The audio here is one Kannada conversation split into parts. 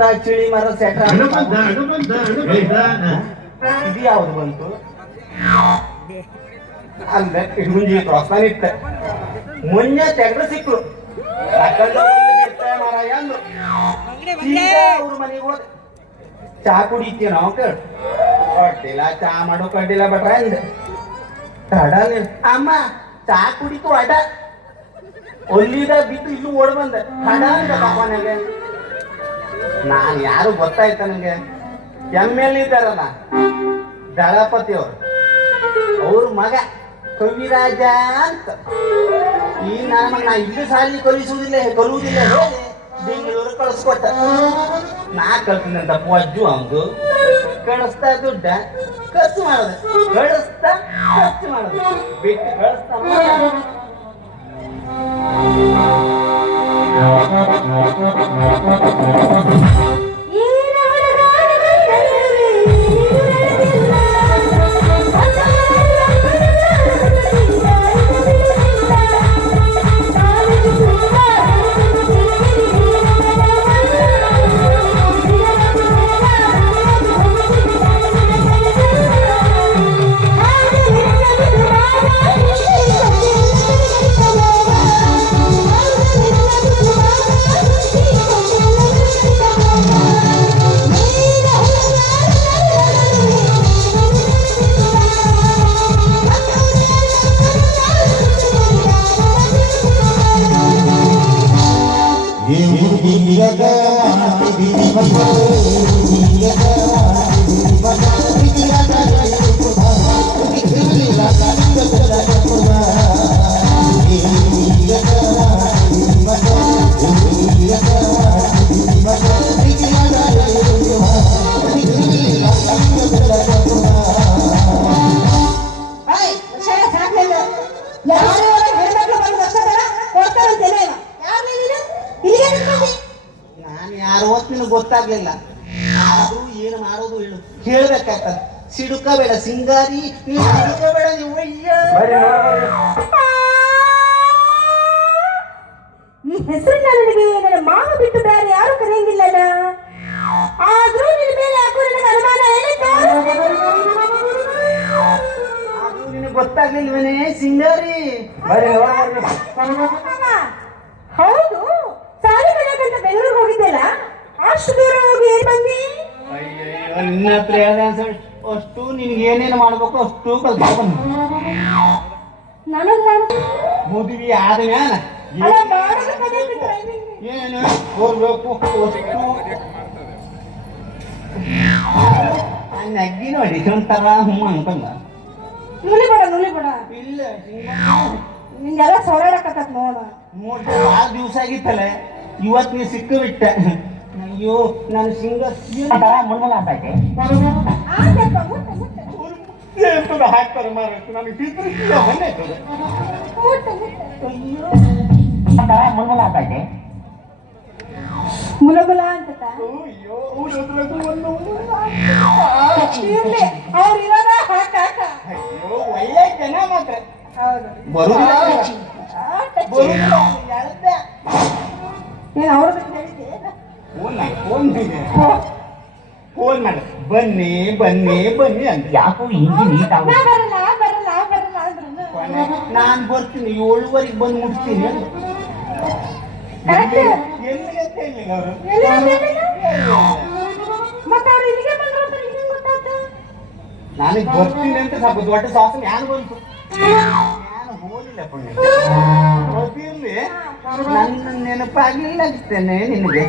ಇಂತ ಚಿಳಿ ಮರ ಸೆಟ್ರ ಇದು ಯಾವ್ದು ಬಂತು ಅಲ್ಲ ಮುಂಜಿ ಪ್ರಸ್ತಾನ ಇತ್ತ ಮೊನ್ನೆ ತೆಗ್ದು ಸಿಕ್ಳು ಮರ ಅಂದ್ರು ಅವ್ರ ಮನೆಗೆ ಹೋದ ಚಾ ಕುಡಿತೀವಿ ನಾವು ಕೇಳ ಕೊಟ್ಟಿಲ್ಲ ಚಾ ಮಾಡೋ ಕಡ್ಡಿಲ್ಲ ಬಟ್ರ ಅಂದ ತಡ ಅಮ್ಮ ಚಾ ಕುಡಿತು ಅಡ ಒಲ್ಲಿದ ಬಿದ್ದು ಇಲ್ಲೂ ಓಡ್ ಬಂದ ತಡ ಅಂದ ಪಾಪನಿಗೆ ನಾನು ಯಾರು ಗೊತ್ತಾಯ್ತ ನಂಗೆ ಎಲ್ ಇದ್ದಾರಲ್ಲ ದಳಪತಿ ಅವ್ರ ಮಗ ಕವಿರಾಜ ಅಂತ ಈ ನಾ ಇಲ್ಲೂ ಸಾಲಿ ಕಲಿಸುವುದಿಲ್ಲ ಹೇಳಿ ಬೆಂಗಳೂರು ಕಳಿಸ್ಕೊಟ್ಟ ನಾ ಕಳ್ತೀನಂತ ಪಜ್ಜು ಅವನು ಕಳಿಸ್ತಾ ದುಡ್ಡ ಖರ್ಚು ಮಾಡೋದು ಕಳಿಸ್ತಾ ಖರ್ಚು ಮಾಡೋದು ಬಿಟ್ಟು ಕಳಿಸ್ತಾ ಗೊತ್ತಾಗ್ಲಿಲ್ಲ ಆದ್ರೂ ಏನು ಮಾಡೋದು ಹೇಳು ಹೇಳ್ಬೇಕಾಗ್ತದ ಸಿಡುಕಬೇಡ ಸಿಂಗಾರಿ ಸಿಡುಕಬೇಡ ನೀವು ಈ ಹೆಸರು ನನಗೆ ನನ್ನ ಮಾವ ಬಿಟ್ಟು ಬೇರೆ ಯಾರು ಕರೆಯಂಗಿಲ್ಲಲ್ಲ ಆದ್ರೂ ನಿನ್ನ ಮೇಲೆ ಯಾಕೋ ನನಗೆ ಅನುಮಾನ ಆದ್ರೂ ನಿನಗೆ ಗೊತ್ತಾಗ್ಲಿಲ್ವೇನೆ ಸಿಂಗಾರಿ ಹೌದು ಸಾರಿ ಕಲಿಯಕ್ಕಂತ ಬೆಂಗಳೂರಿಗೆ ಹೋಗಿದ್ದೆಲ್ಲ ಅಷ್ಟು ದೂರ ಹೋಗಿ ಏನ್ ಬಂದಿ ನಿನ್ನ ಹತ್ರ ಹೇಳ್ದೆ ಅಷ್ಟು ನಿನ್ಗೆ ಏನೇನು ಮಾಡ್ಬೇಕು ಅಷ್ಟು ಕಲ್ತ್ಕೊಂಡು ನನಗ್ ಮದುವೆ ಆದ ಏನು ಹೋಗ್ಬೇಕು ಅಷ್ಟು ನಗ್ಗಿ ನೋಡಿ ಒಂಥರ ಅನ್ಕೊಂಡ ನುಲಿ ಬೇಡ ಇಲ್ಲ ನಿಂಗೆಲ್ಲ ಸೊರಾಡಕತ್ತ ನೋಡ ಭಾಳ ದಿವಸ ಆಗಿತ್ತಲ್ಲ ಇವತ್ತು ನೀ ಸಿಕ್ಕ ಬಿಟ್ಟ ಅಯ್ಯೋ ನಾನು ಸಿಂಗರ್ ಮುಳ್ಮುಳ ಅಂತ ಐತೆ ಹಾಕ್ತಾರೆ ಮಾರಕ್ಕೆ ನನಗೆ ತಿಳ್ತಿರ್ತೀಯ ಮೊನ್ನೆ ಮುಳ್ಮುಳ ಅಂತ ಐತೆ ಮುಲಬುಲ ಅಂತ ಅಯ್ಯೋ ಅಯ್ಯೋ ಒಳ್ಳೆ ಜನ ಮಾತ್ರ ಫೋನ್ ಮಾಡ ಬನ್ನಿ ಬನ್ನಿ ಬನ್ನಿ ಅಂತ ಯಾಕೋ ಹಿಂಗೆ ನೀಟ್ ಆಗ ನಾನು ಬರ್ತೀನಿ 7:15 ಬಂದು ಮುಟ್ತೀನಿ ನನಗೆ ಬರ್ತೀನಿ ಅಂತ ಸ್ವಲ್ಪ ದೊಡ್ಡ ಸಾಸನ ಯಾರು ಬಂತು ನಾನು ಹೋಗಿಲ್ಲ ಪುಣ್ಯ ಹೋಗಿರ್ಲಿ ನನ್ನ ನೆನಪಾಗ್ಲಿಲ್ಲ ಅಷ್ಟೇನೆ ನಿನಗೆ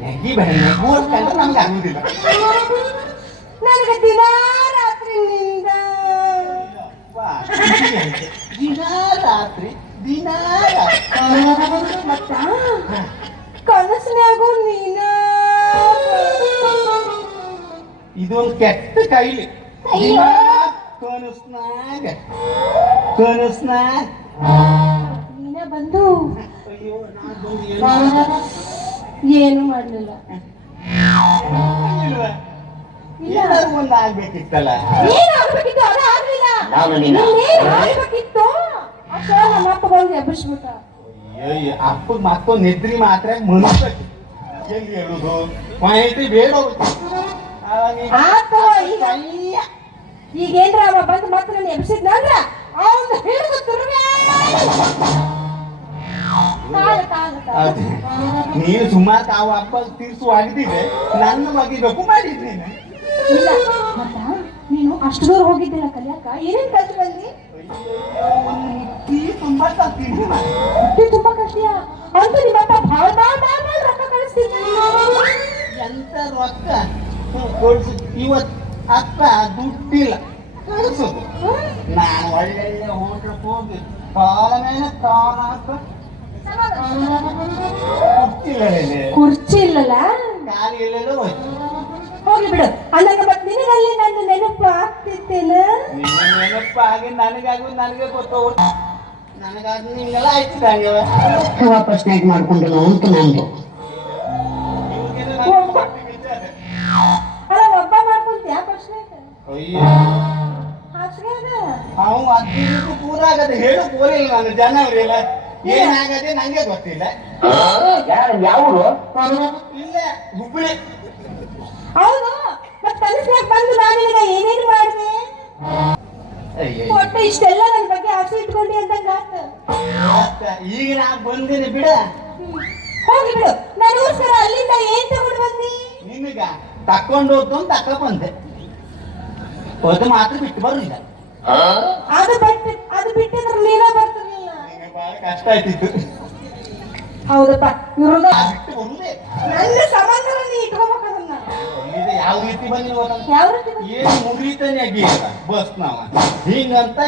ನೆಗಿ ಬೇಡ ನೆಗ್ಗೋಸ್ಕಂದ್ರೆ ನಮ್ಗೆ ಆಗುದಿಲ್ಲ ನನಗೆ ದಿನ ರಾತ್ರಿನಿಂದ ದಿನ ಮತ್ತ ಕನಸಿನಾಗೂ ನೀನ ಇದೊಂದು ಕೆಟ್ಟ ಕೈಲಿ ಕನಸ್ನಾಗ ನೀನ ಬಂದು ಏನು ಮಾಡ್ಲಿಲ್ಲ ಒಂದು ಆಗ್ಬೇಕಿತ್ತಲ್ಲ ಏನಾಗ್ಬೇಕಿತ್ತು ಅದು ಆಗ್ಲಿಲ್ಲ ಆಗ್ಬೇಕಿತ್ತು ಅಕ್ಕ ನಮ್ಮ ಅಪ್ಪ ಬಂದು ಎಬ್ಬರಿಸ್ಬಿಟ್ಟ ಅಪ್ಪಗ್ ಮತ್ತೊಂದು ನೆದ್ರಿ ಮಾತ್ರ ಮನುಷ್ಯಕ್ಕೆ ಹೆಂಗ್ ಹೇಳುದು ಮಾಹಿತಿ ಬೇಡ ಆತವ ಈಗೇನ್ರ ಅವ ಬಂದು ಮತ್ತೆ ನನ್ನ ಎಬ್ಸಿದ್ನ ಅಂದ್ರ ಅವನು ಹಿಡಿದು ನೀನು ಸುಮಾರು ತಾವು ಹಬ್ಬ ತೀರ್ಸುವಾಗಿದ್ದಿದೆ ನನ್ನ ಮಗಿಬೇಕು ಮಾಡಿದ್ದೀನಿ ಇಲ್ಲ ಮತ್ತ ನೀನು ಅಷ್ಟು ದೂರ ಹೋಗಿದ್ದಿಲ್ಲ ಕಲಿಯಾಕ ಏನೇನ್ ಕಲ್ತು ಬಂದಿ ತುಂಬಾ ಕಲ್ತೀನಿ ಹೊಟ್ಟೆ ತುಂಬಾ ಕಲ್ತಿಯ ಅಂತ ನಿಮ್ಮಪ್ಪ ಭಾಳ ರೊಕ್ಕ ಕಳಿಸ್ತೀನಿ ಎಂತ ರೊಕ್ಕ ಕೊಡ್ಸು ಇವತ್ತು ಅಪ್ಪ ದುಡ್ಡಿಲ್ಲ ಕಳಿಸೋದು ನಾನು ಒಳ್ಳೆ ಹೋಟ್ಲಕ್ಕೆ ಹೋಗಿ ಕಾಲ ಮೇಲೆ ಕಾಲ ಹಾಕ ಕುರ್ಚಿ ಇಲ್ಲಲ್ಲ ಕಾಲು ಎಲ್ಲೆಲ್ಲ ಹೋಯ್ತು ಹೋಗಿ ಬಿಡು ಅಂದಾಗ ಮತ್ತೆ ನಿನಗಲ್ಲಿ ನನ್ನ ನೆನಪು ಆಗ್ತಿತ್ತೇನು ನಿನ್ನ ನೆನಪು ಆಗಿ ನನಗಾಗುದು ನನಗೆ ಗೊತ್ತವು ನನಗಾಗ ನಿಂಗೆಲ್ಲ ಆಯ್ತು ವಾಪಸ್ ನೈಟ್ ಮಾಡ್ಕೊಂಡಲ್ಲ ಅಂತ ನಂದು ಅಲ್ಲ ಒಬ್ಬ ಮಾಡ್ಕೊಂತೀಯ ಪ್ರಶ್ನೆ ಅಯ್ಯೋ ಅವು ಅದ್ದಿದ್ದು ಪೂರ ಆಗದೆ ಹೇಳು ಪೂರಿಲ್ಲ ನಾನು ಜನ ಅವರಿಲ್ಲ ಏನಾಗದೆ ನಂಗೆ ಗೊತ್ತಿಲ್ಲ ಯಾವುದು ಇಲ್ಲ ಹುಬ್ಬಳ್ಳಿ ಹೌದು ಮತ್ತೆ ಕನಸ್ನಾಗ ಬಂದು ನಾನೀಗ ಏನೇನು ಮಾಡಿದೆ ಒಟ್ಟು ಇಷ್ಟೆಲ್ಲ ನನ್ನ ಬಗ್ಗೆ ಆಸೆ ಇಟ್ಕೊಂಡಿ ಅಂದಂಗ ಈಗ ನಾ ಬಂದಿನಿ ಬಿಡ ಹೋಗಿ ಬಿಡು ನನಗೋಸ್ಕರ ಅಲ್ಲಿಂದ ಏನ್ ತಗೊಂಡು ಬಂದಿ ನಿನಗ ತಕೊಂಡು ಹೋದ್ದು ಅಂತ ತಕ್ಕ ಬಂದೆ ಹೋದ ಮಾತ್ರ ಬಿಟ್ಟು ಬರಲಿಲ್ಲ ಅದು ಬಿಟ್ಟಿದ್ರೆ ನೀನೇ ಬರ್ತಿರ್ಲಿಲ್ಲ ನಿನಗೆ ಬಹಳ ಕಷ್ಟ ಆಯ್ತಿತ್ತು ಹೌದಪ್ಪ ಇವ್ರದ ಬಿಟ್ಟು ಬರುದೇ ನನ್ನ ಸಂಬಂಧ ನೀ ಇಟ್ಕೋಬೇಕದನ್ನ ಇದು ಯಾವ ರೀತಿ ಬಂದಿನ ಯಾವ ರೀತಿ ಬಂದಿ? ಏನು ಮುಗಿತಾನೆ ಆಗಿಲ್ಲ ಬಸ್ ನಾವ ಹಿಂಗಂತ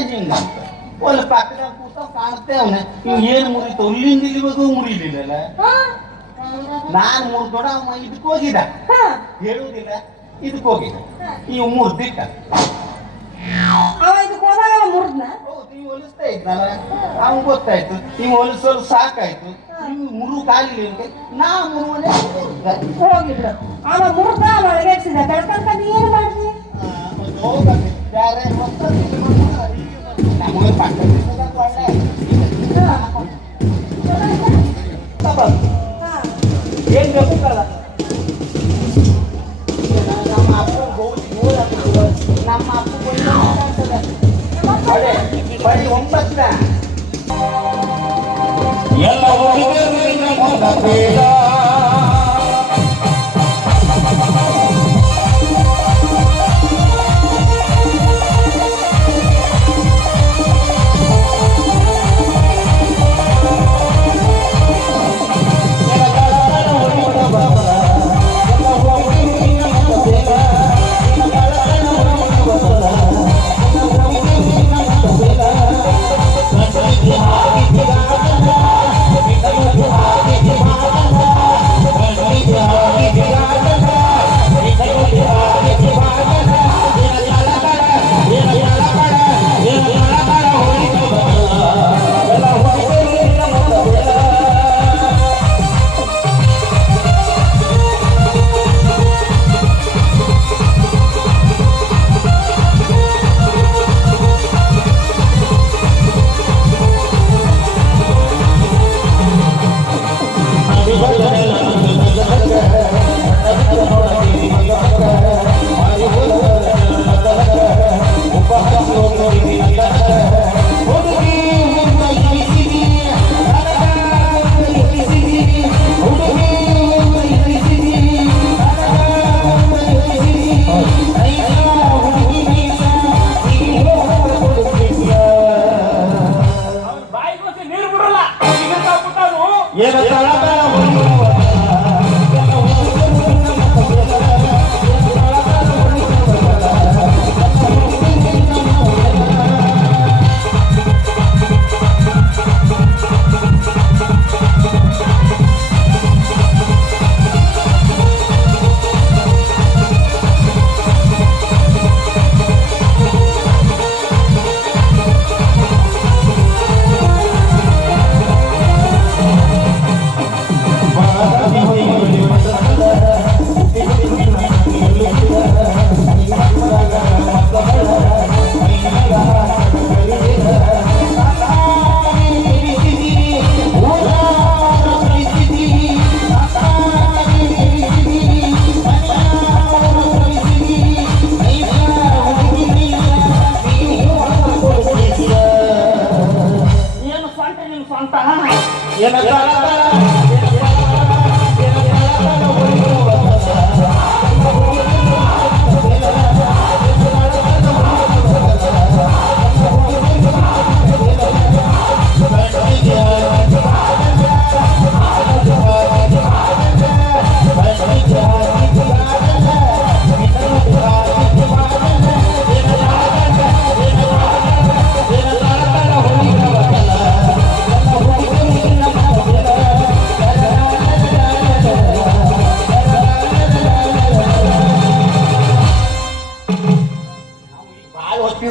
ಒಂದು ಪಕ್ಕದಾಗ ಕೂತ ಕಾಣುತ್ತೆ ಅವನ ಇವ್ ಏನು ಮುರಿತು ಅಲ್ಲಿಂದ ಇಲ್ಲಿವರೆಗೂ ಮುರಿಲಿಲ್ಲಲ್ಲ ಹಾ? ನಾನು ಮುರ್ದೊಡ ಅವ ಇದಕ್ಕೆ ಹೋಗಿದ್ದ ಹಾ. ಹೇಳುವುದಿಲ್ಲ ಇದಕ್ಕೆ ಹೋಗಿದ್ದ ಇವ್ ಮುರ್ದಿಟ್ಟ ಅವ ಇದಕ್ಕೆ ಹೋದಾಗ ಮುರಿದ್ನ ಹೌದು ಇವ್ ಹೊಲಿಸ್ತಾ ಇದ್ನಲ್ಲ ಅವ್ನ್ ಗೊತ್ತಾಯ್ತು ಇವ್ ಹೊಲಿಸಲು ಸಾಕಾಯ್ತು ಇವ್ ಮುರು ಕಾಲಿಲ್ಲ ನಾ ಮುರುವನೆ ಹೋಗಿ ಬಿಡು ಅವ ಮುರಿದ ಒಳಗೆಡ್ಸಿದ ಬೆಳ್ಕಂತ ನೀ ಏನು ಮಾಡ್ದಿ ಬೇರೆ ನಮಗೆ ಪಕ್ಕ ಹಾ. ಏನ್ ಬೇಕಲ್ಲ ನಮ್ಮ ಅಪ್ಪ ನಮ್ಮ ಅಪ್ಪ ಬರೀ 9 ಎಲ್ಲ ಹುಡುಗರು ಬೇಡ Thank you.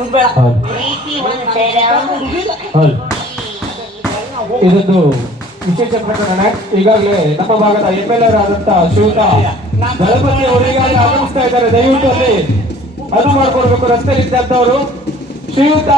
ಹುಡುಗ್ಬೇಡ. ಇದೊಂದು ವಿಶೇಷ ಪ್ರಕರಣ. ಈಗಾಗಲೇ ನಮ್ಮ ಭಾಗದ MLA ಆದಂತ ಶ್ರೀಯುತ ದಳಪತಿ ಅವರು ಈಗಾಗಲೇ ಆಗಮಿಸ್ತಾ ಇದ್ದಾರೆ. ದಯವಿಟ್ಟು ಅಲ್ಲಿ ಅದು ಮಾಡ್ಕೊಡ್ಬೇಕು. ರಸ್ತೆಯಲ್ಲಿ ಇದ್ದಂತವರು ಶ್ರೀಯುತ